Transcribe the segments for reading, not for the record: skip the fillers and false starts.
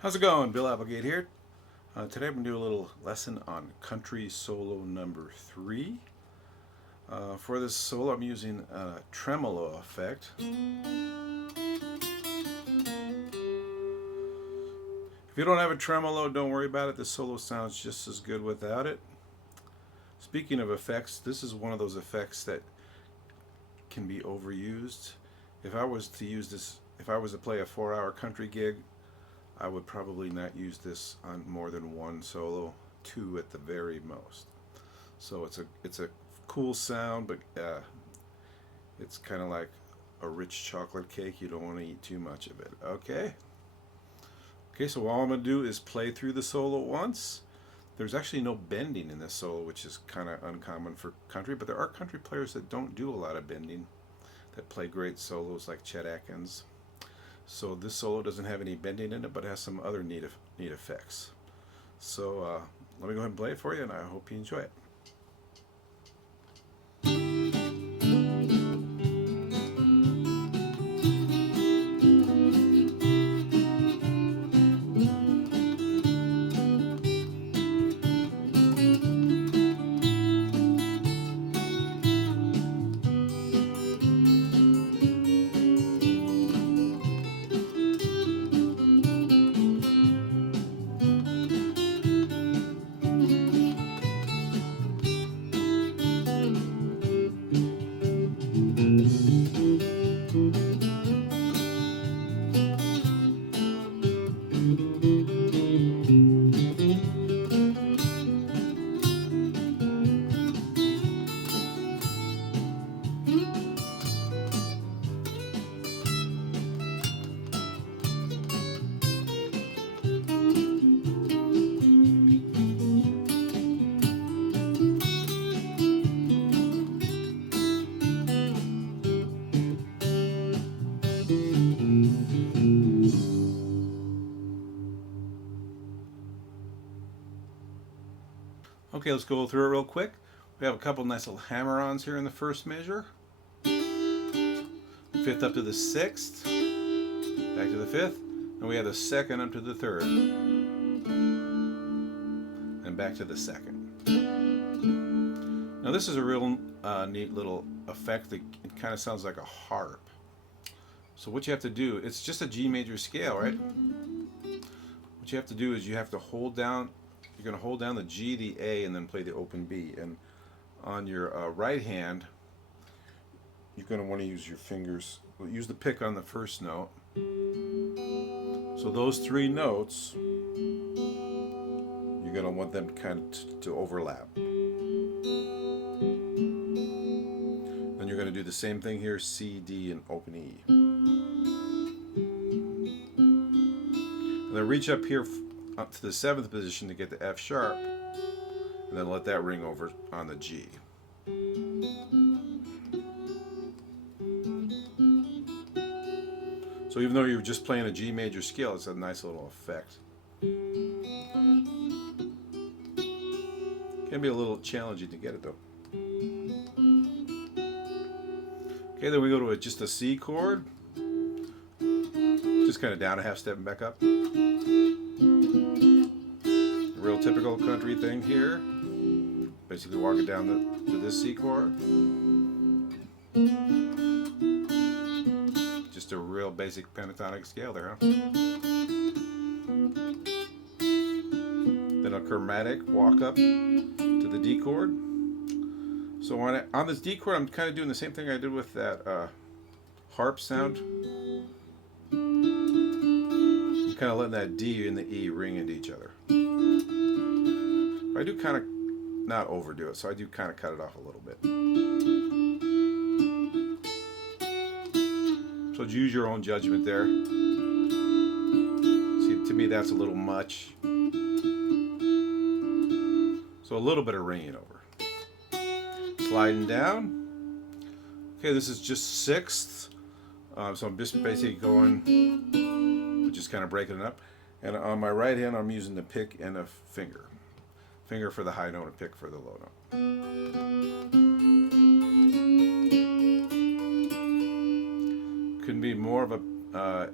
How's it going? Bill Applegate here. Today I'm going to do a little lesson on country solo number 3. For this solo I'm using a tremolo effect. If you don't have a tremolo, don't worry about it. The solo sounds just as good without it. Speaking of effects, this is one of those effects that can be overused. If I was to play a 4-hour country gig, I would probably not use this on more than one solo, 2 at the very most. So it's a cool sound, but it's kind of like a rich chocolate cake. You don't want to eat too much of it. Okay, so all I'm going to do is play through the solo once. There's actually no bending in this solo, which is kind of uncommon for country, but there are country players that don't do a lot of bending, that play great solos like Chet Atkins. So this solo doesn't have any bending in it, but it has some other neat effects. So let me go ahead and play it for you, and I hope you enjoy it. Okay, let's go through it real quick. We have a couple nice little hammer-ons here in the first measure. Fifth up to the sixth, back to the fifth, and we have the second up to the third, and back to the second. Now this is a real neat little effect. It kind of sounds like a harp. So what you have to do, it's just a G major scale, right? What you have to do is you have to hold down, you're going to hold down the G, the A, and then play the open B. And on your right hand, you're going to want to use your fingers. Use the pick on the first note. So those 3 notes, you're going to want them kind of to overlap. Then you're going to do the same thing here, C, D, and open E. And then reach up here up to the 7th position to get the F sharp, and then let that ring over on the G. So even though you're just playing a G major scale, it's a nice little effect. Can be a little challenging to get it though. Okay, then we go to just a C chord, just kind of down a half step and back up. Real typical country thing here. Basically walk it down to this C chord. Just a real basic pentatonic scale there, huh? Then a chromatic walk up to the D chord. So on this D chord, I'm kind of doing the same thing I did with that harp sound. I'm kind of letting that D and the E ring into each other. I do kind of not overdo it, so I do kind of cut it off a little bit. So use your own judgment there. See, to me that's a little much. So a little bit of ringing over. Sliding down. Okay, this is just 6th. So I'm just basically going, just kind of breaking it up. And on my right hand, I'm using the pick and a finger. Finger for the high note and pick for the low note. Couldn't be more of a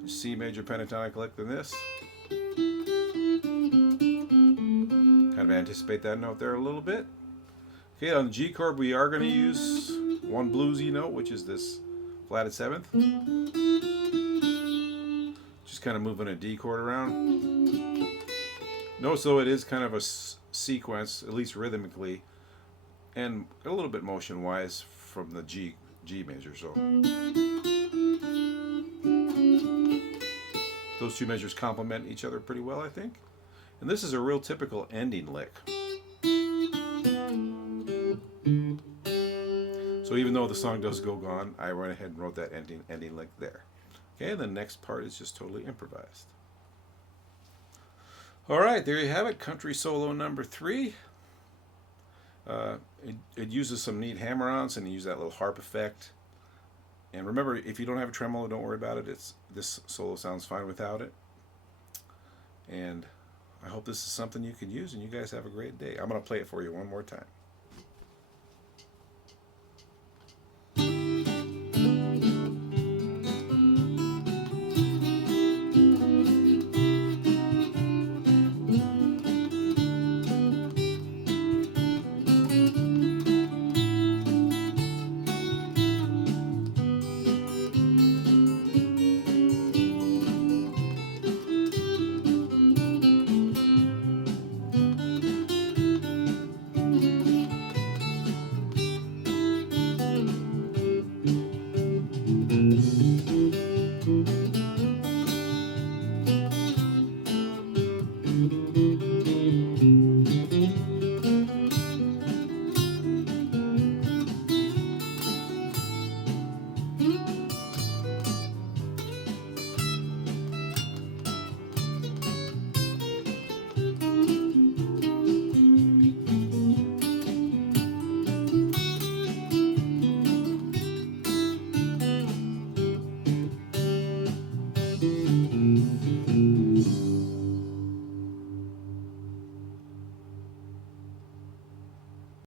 C major pentatonic lick than this. Kind of anticipate that note there a little bit. Okay, on the G chord we are going to use one bluesy note, which is this flatted seventh. Just kind of moving a D chord around. Notice though it is kind of a sequence, at least rhythmically, and a little bit motion wise from the G measure. So those two measures complement each other pretty well, I think. And this is a real typical ending lick. So even though the song does go on, I went ahead and wrote that ending lick there. Okay, and the next part is just totally improvised. All right, there you have it, country solo number 3. It uses some neat hammer-ons and you use that little harp effect. And remember, if you don't have a tremolo, don't worry about it. This solo sounds fine without it. And I hope this is something you can use, and you guys have a great day. I'm going to play it for you one more time.